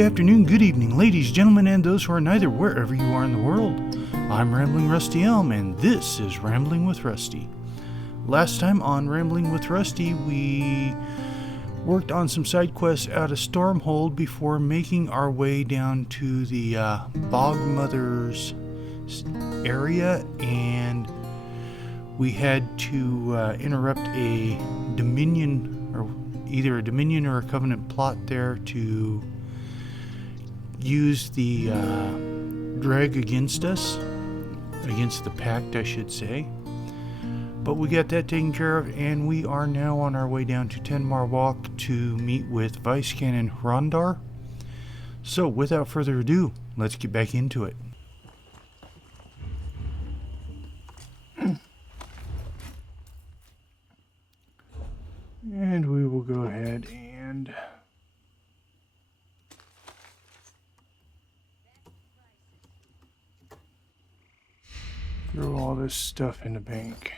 afternoon, good evening, ladies, gentlemen, and those who are neither, wherever you are in the world. I'm Rambling Rusty Elm, and this is Rambling with Rusty. Last time on Rambling with Rusty, we worked on some side quests out of Stormhold before making our way down to the Bogmother's area, and we had to interrupt a Dominion, or either a Dominion or a Covenant plot there to use the drag against us, against the Pact, I should say. But we got that taken care of, and we are now on our way down to Maur Wolk to meet with Vicecannon Hrondar. So, without further ado, let's get back into it. And we will go ahead and throw all this stuff in the bank.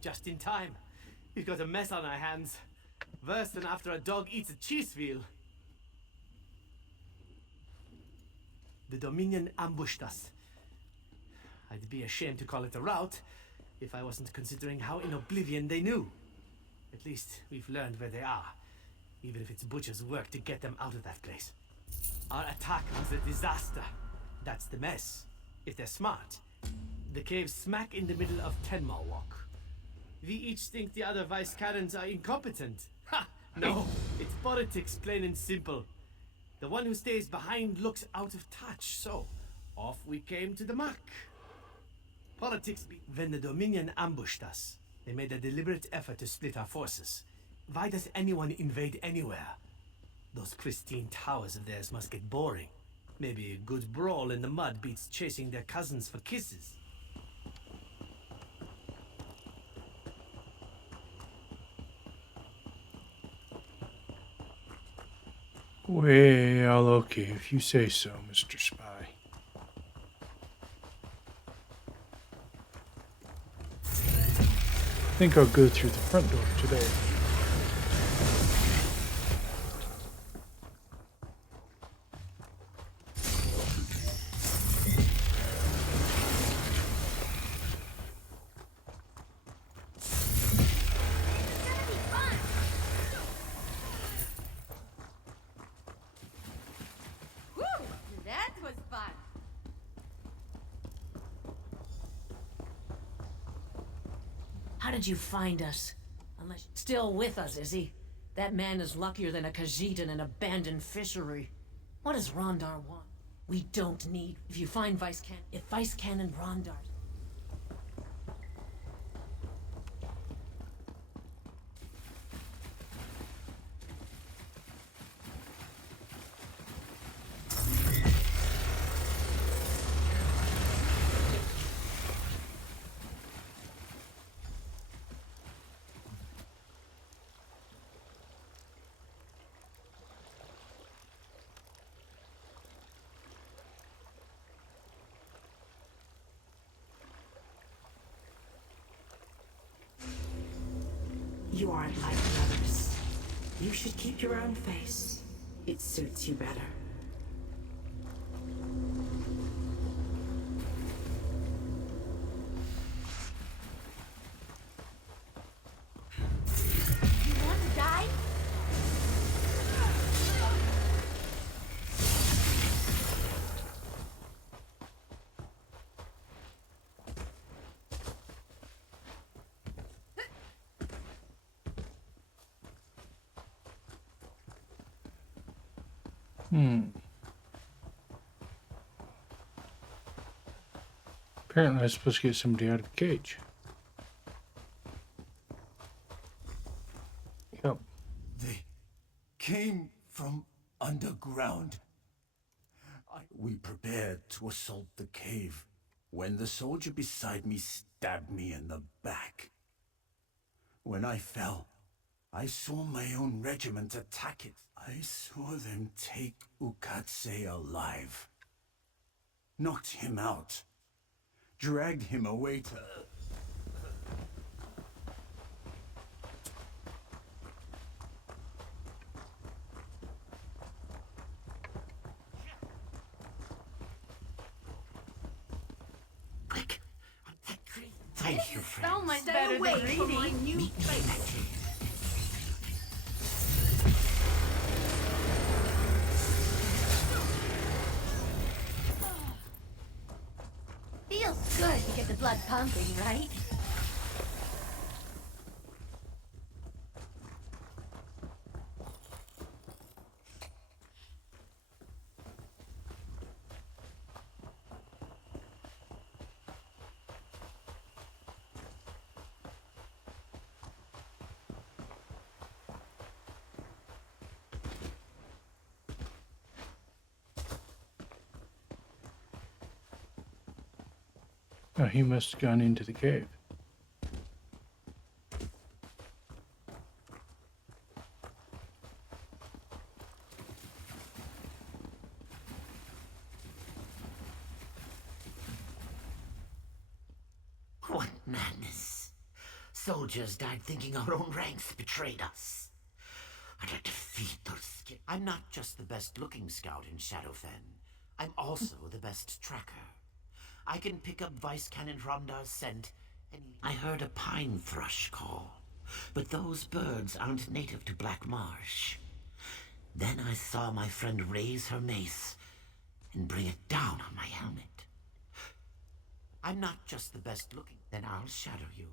Just in time. We've got a mess on our hands. Worse than after a dog eats a cheese wheel. The Dominion ambushed us. I'd be ashamed to call it a rout if I wasn't considering how in oblivion they knew. At least we've learned where they are, even if it's butcher's work to get them out of that place. Our attack was a disaster. That's the mess. If they're smart. The cave's smack in the middle of Maur Wolk. We each think the other Vicecannons are incompetent. Ha! No, it's politics, plain and simple. The one who stays behind looks out of touch, so off we came to the mark. Politics. When the Dominion ambushed us, they made a deliberate effort to split our forces. Why does anyone invade anywhere? Those pristine towers of theirs must get boring. Maybe a good brawl in the mud beats chasing their cousins for kisses. Well, okay, if you say so, Mr. Spy. I think I'll go through the front door today. How did you find us? Unless still with us, is he? That man is luckier than a Khajiit in an abandoned fishery. What does Hrondar want? We don't need. If you find Vicecannon Hrondar. You aren't like the others. You should keep your own face. It suits you better. You want to die? Apparently I was supposed to get somebody out of the cage. Yep. They came from underground. We prepared to assault the cave when the soldier beside me stabbed me in the back. When I fell, I saw my own regiment attack it. I saw them take Ukatse alive. Knocked him out. Dragged him away to... Quick! Thank you, friend. So much better than greedy. Feels good to get the blood pumping, right? Oh, he must have gone into the cave. What madness. Soldiers died thinking our own ranks betrayed us. I'd like to feed those skins. I'm not just the best-looking scout in Shadowfen. I'm also the best tracker. I can pick up Vicecannon Hrondar's scent, and I heard a pine thrush call. But those birds aren't native to Black Marsh. Then I saw my friend raise her mace and bring it down on my helmet. I'm not just the best looking, then I'll shadow you.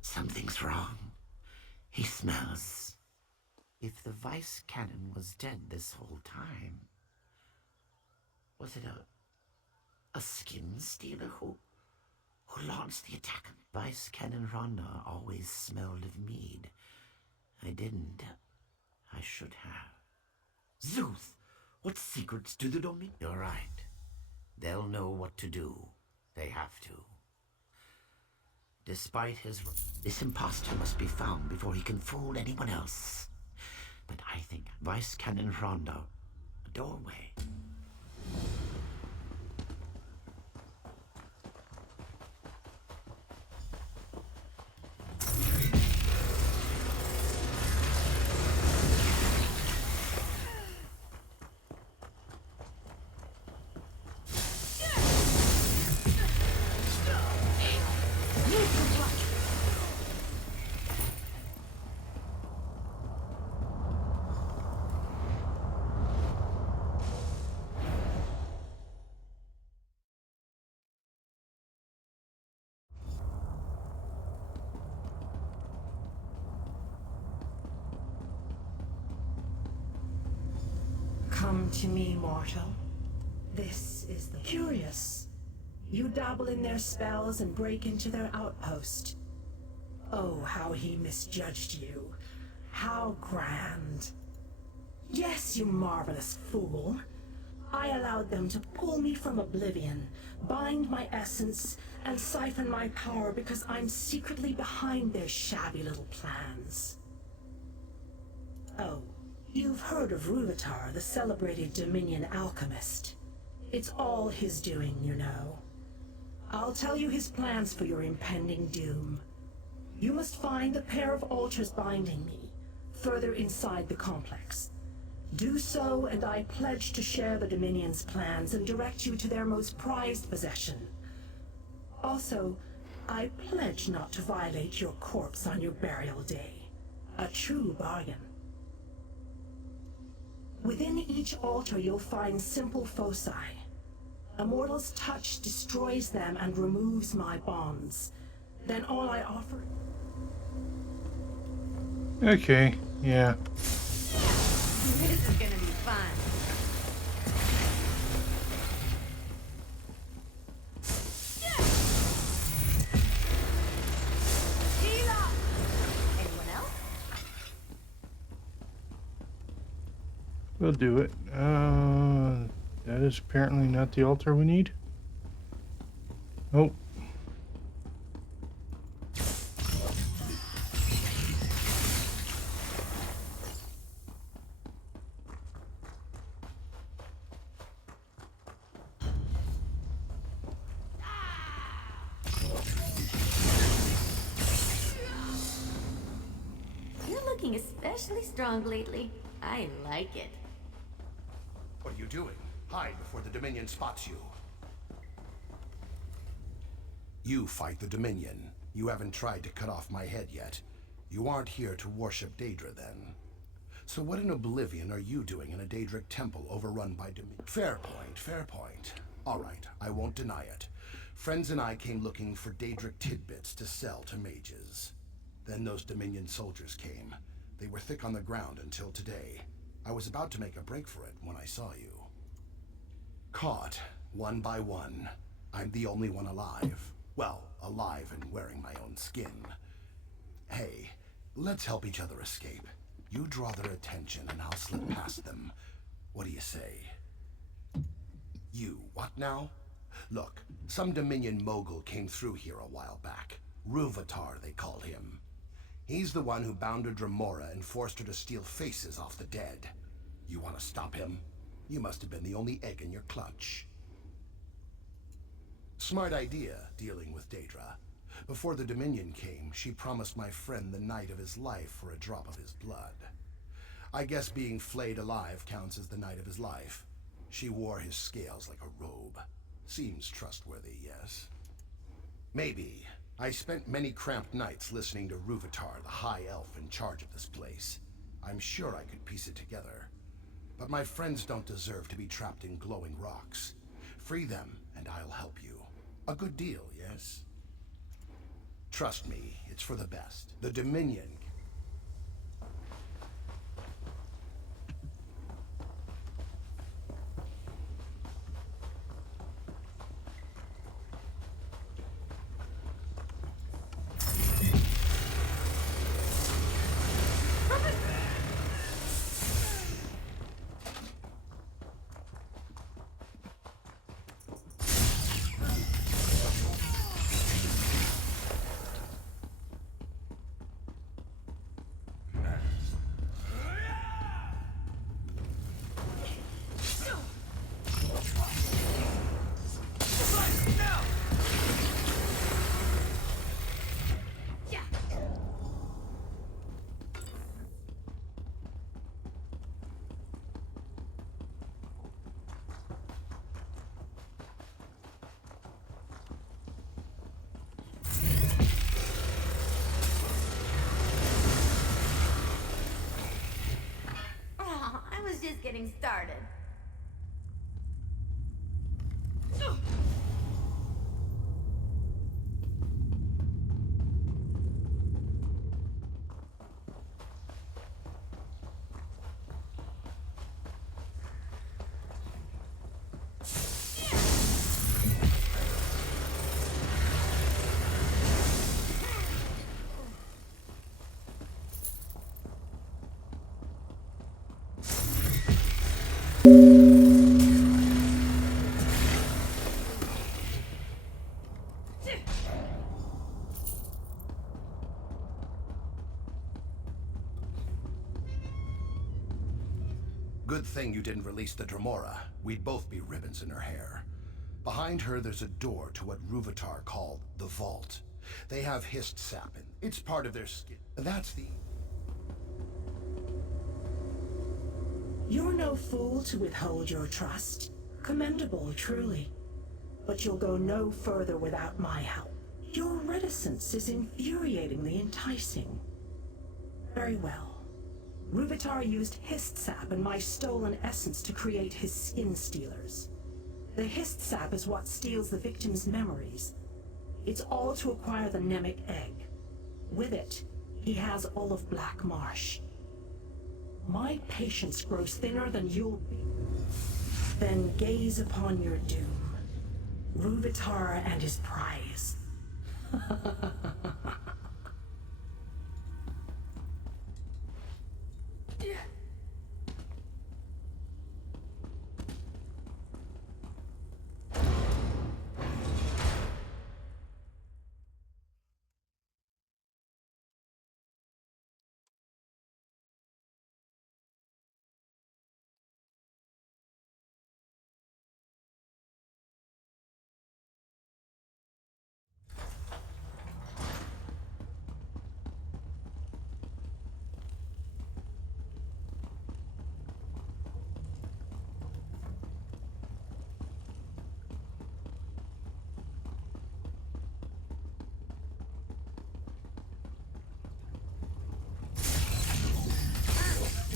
Something's wrong. He smells. If the Vicecannon was dead this whole time, was it a skin stealer who launched the attack? Vicecannon Hrondar always smelled of mead. I didn't. I should have. Zeus! What secrets do the Dominion? You're right. They'll know what to do. They have to. Despite his... This imposter must be found before he can fool anyone else. But I think Vicecannon Hrondar, a doorway. Come to me, mortal. This is the... Curious. You dabble in their spells and break into their outpost. Oh, how he misjudged you. How grand. Yes, you marvelous fool. I allowed them to pull me from oblivion, bind my essence, and siphon my power because I'm secretly behind their shabby little plans. Oh, You've heard of Ruvatar, the celebrated Dominion alchemist. It's all his doing, you know. I'll tell you his plans for your impending doom. You must find the pair of altars binding me, further inside the complex. Do so, and I pledge to share the Dominion's plans and direct you to their most prized possession. Also, I pledge not to violate your corpse on your burial day. A true bargain. Within each altar you'll find simple foci. A mortal's touch destroys them and removes my bonds. Then all I offer... Okay, yeah. This is gonna be fun. Anyone else? We'll do it. That is apparently not the altar we need. Oh. You're looking especially strong lately. I like it. What are you doing? Hide before the Dominion spots you. You fight the Dominion. You haven't tried to cut off my head yet. You aren't here to worship Daedra, then. So what in Oblivion are you doing in a Daedric temple overrun by Dominion? Fair point, fair point. All right, I won't deny it. Friends and I came looking for Daedric tidbits to sell to mages. Then those Dominion soldiers came. They were thick on the ground until today. I was about to make a break for it when I saw you. Caught, one by one. I'm the only one alive. Well, alive and wearing my own skin. Hey, let's help each other escape. You draw their attention and I'll slip past them. What do you say? You, what now? Look, some Dominion mogul came through here a while back. Ruvatar, they call him. He's the one who bound Dramora and forced her to steal faces off the dead. You want to stop him? You must have been the only egg in your clutch. Smart idea, dealing with Daedra. Before the Dominion came, she promised my friend the night of his life for a drop of his blood. I guess being flayed alive counts as the night of his life. She wore his scales like a robe. Seems trustworthy, yes? Maybe. I spent many cramped nights listening to Ruvatar, the high elf in charge of this place. I'm sure I could piece it together. But my friends don't deserve to be trapped in glowing rocks. Free them, and I'll help you. A good deal, yes? Trust me, it's for the best. The Dominion... Just getting started. thing you didn't release the Dremora. We'd both be ribbons in her hair. Behind her, there's a door to what Ruvatar called the Vault. They have hissed sap in. It's part of their skin. That's the... You're no fool to withhold your trust. Commendable, truly. But you'll go no further without my help. Your reticence is infuriatingly enticing. Very well. Ruvatar used hist sap and my stolen essence to create his skin stealers. The hist sap is what steals the victim's memories. It's all to acquire the Nemic egg. With it, he has all of Black Marsh. My patience grows thinner than you'll be. Then gaze upon your doom. Ruvatar and his prize.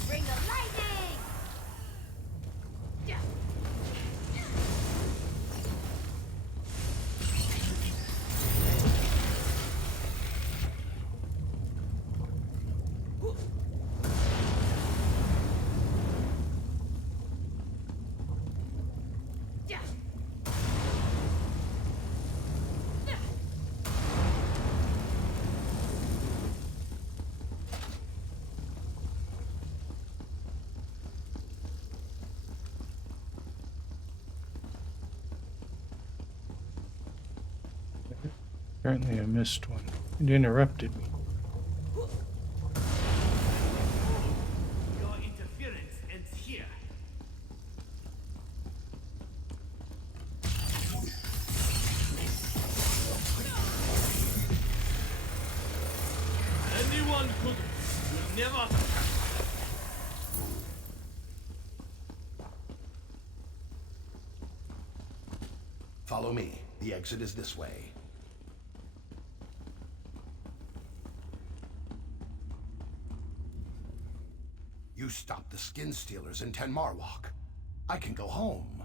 Bring the lightning! Apparently I missed one. It interrupted me. Your interference ends here. Anyone could will never. Follow me. The exit is this way. You stopped the skin stealers in Ten Marwalk. I can go home.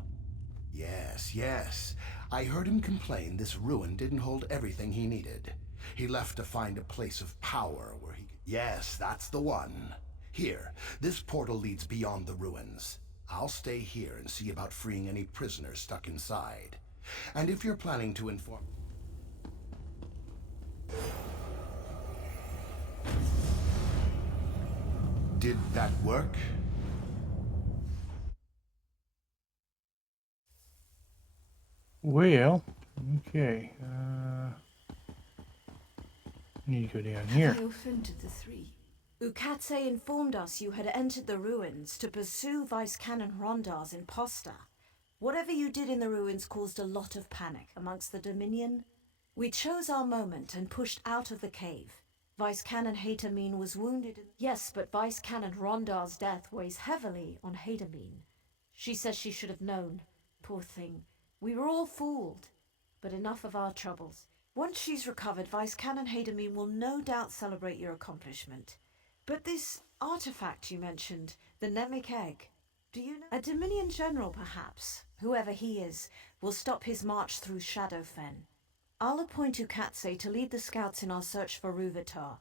Yes, yes. I heard him complain this ruin didn't hold everything he needed. He left to find a place of power where he... Yes, that's the one. Here, this portal leads beyond the ruins. I'll stay here and see about freeing any prisoners stuck inside. And if you're planning to inform... Did that work? Well, okay. Need to go down here. I offended the three. Ukatse informed us you had entered the ruins to pursue Vicecannon Hrondar's imposter. Whatever you did in the ruins caused a lot of panic amongst the Dominion. We chose our moment and pushed out of the cave. Vicecannon Haytamine was wounded. Yes, but Vicecannon Hrondar's death weighs heavily on Haytamine. She says she should have known. Poor thing. We were all fooled. But enough of our troubles. Once she's recovered, Vicecannon Haytamine will no doubt celebrate your accomplishment. But this artifact you mentioned, the Nemic egg, do you know? A Dominion general, perhaps, whoever he is, will stop his march through Shadowfen. I'll appoint Ukatse to lead the scouts in our search for Ruvatar.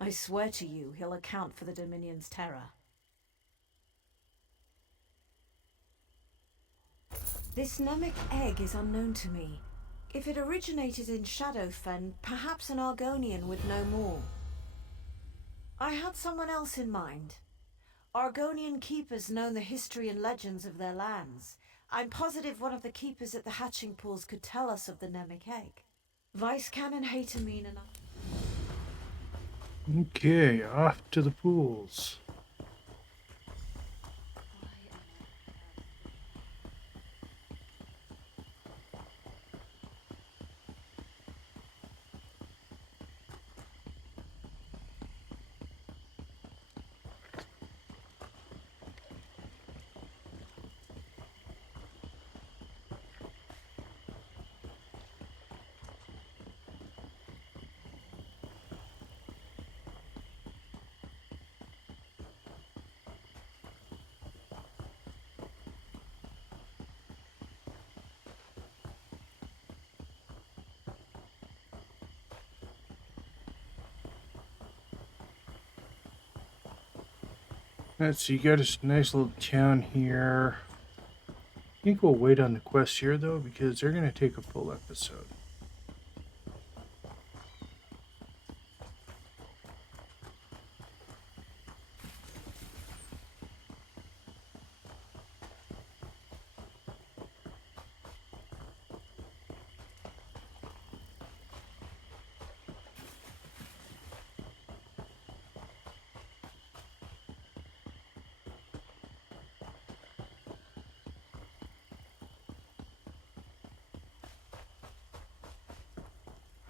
I swear to you, he'll account for the Dominion's terror. This Nemic egg is unknown to me. If it originated in Shadowfen, perhaps an Argonian would know more. I had someone else in mind. Argonian keepers know the history and legends of their lands. I'm positive one of the keepers at the hatching pools could tell us of the Nemic egg. Vicecannon Haytamine and Okay, off to the pools. Let's see, you got a nice little town here. I think we'll wait on the quest here, though, because they're going to take a full episode.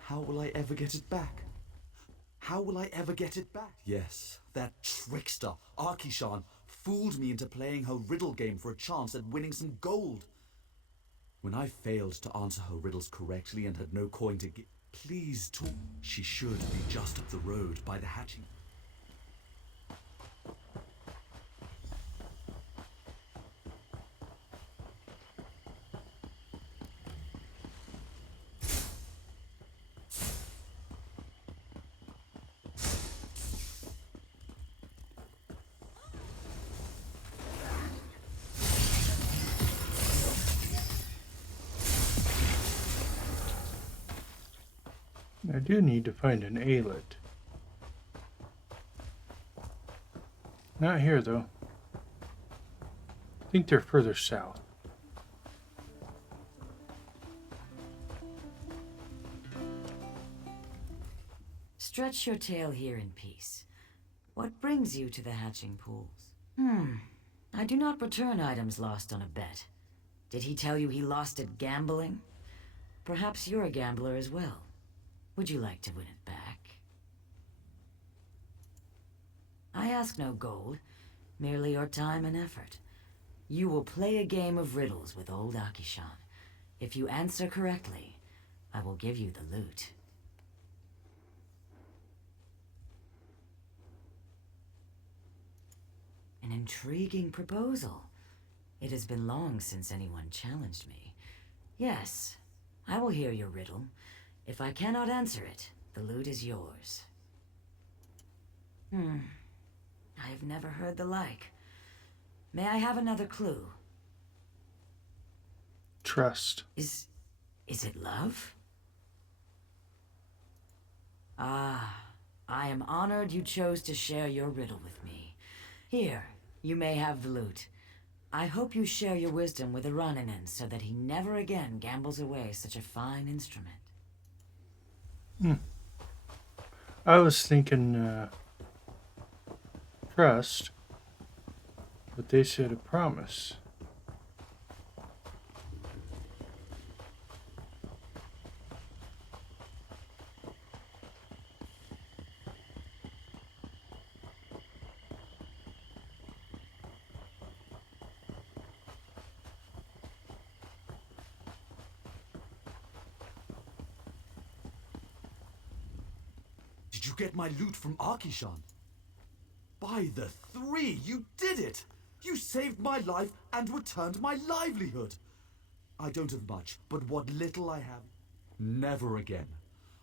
How will I ever get it back? How will I ever get it back? Yes, that trickster, Arkishan, fooled me into playing her riddle game for a chance at winning some gold. When I failed to answer her riddles correctly and had no coin to give, please talk. She should be just up the road by the hatching. I do need to find an Alet. Not here, though. I think they're further south. Stretch your tail here in peace. What brings you to the hatching pools? I do not return items lost on a bet. Did he tell you he lost at gambling? Perhaps you're a gambler as well. Would you like to win it back? I ask no gold, merely your time and effort. You will play a game of riddles with old Arkishan. If you answer correctly, I will give you the loot. An intriguing proposal. It has been long since anyone challenged me. Yes, I will hear your riddle. If I cannot answer it, the loot is yours. I have never heard the like. May I have another clue? Trust. Is it love? Ah, I am honored you chose to share your riddle with me. Here, you may have the loot. I hope you share your wisdom with Iraninen so that he never again gambles away such a fine instrument. I was thinking trust, but they said a promise. Did you get my loot from Arkishan? By the three, you did it! You saved my life and returned my livelihood. I don't have much, but what little I have, never again.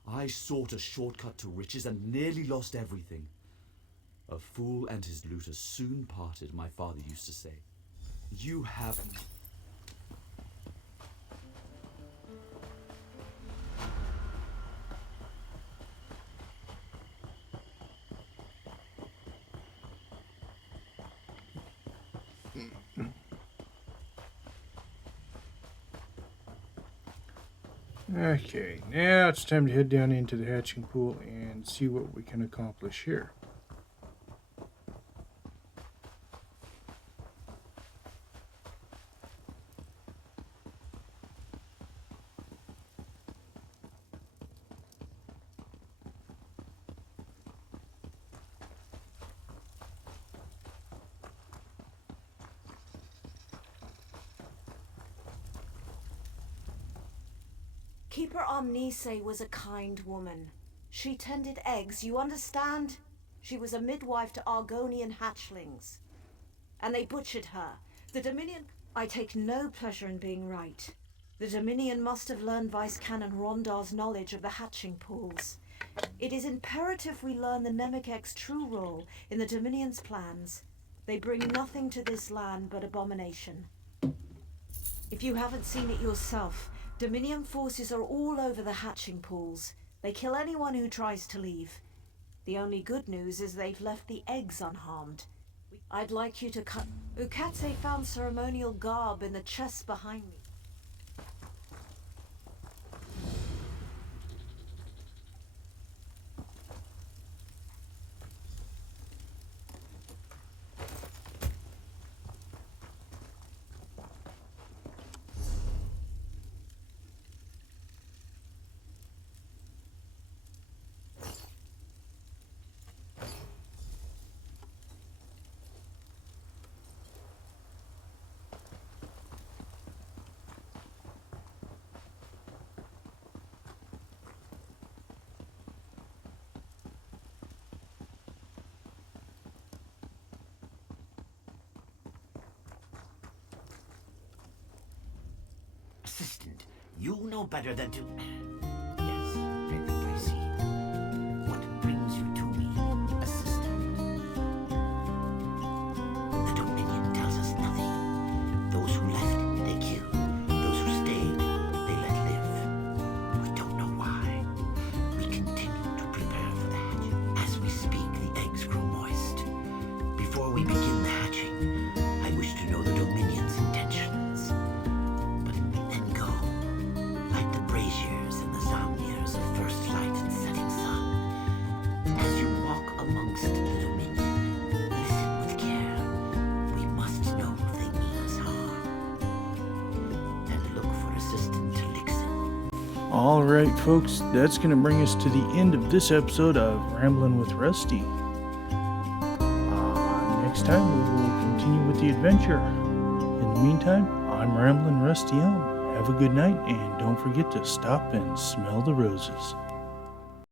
I sought a shortcut to riches and nearly lost everything. A fool and his loot are soon parted, my father used to say. You have... Okay, now it's time to head down into the hatching pool and see what we can accomplish here. Keeper Omnise was a kind woman. She tended eggs, you understand? She was a midwife to Argonian hatchlings. And they butchered her. The Dominion... I take no pleasure in being right. The Dominion must have learned Vicecannon Hrondar's knowledge of the hatching pools. It is imperative we learn the Nemikek's true role in the Dominion's plans. They bring nothing to this land but abomination. If you haven't seen it yourself, Dominion forces are all over the hatching pools. They kill anyone who tries to leave. The only good news is they've left the eggs unharmed. I'd like you to cut... Ukatse found ceremonial garb in the chest behind me. Assistant, you know better than to... Yes, I think I see. What brings you to me, Assistant? The Dominion tells us nothing. Those who left, they kill. Those who stayed, they let live. We don't know why. We continue to prepare for the hatching. As we speak, the eggs grow moist. Before we begin the hatching, I wish to know the Dominion's intentions. Braziers and the Zomniers of first light and setting sun. As you walk amongst the Dominion, listen with care. We must know if they mean us harm. And look for Assistant to listen. Alright, folks, that's going to bring us to the end of this episode of Rambling with Rusty. Next time we will continue with the adventure. In the meantime, I'm Rambling Rusty Elm. Have a good night, and don't forget to stop and smell the roses.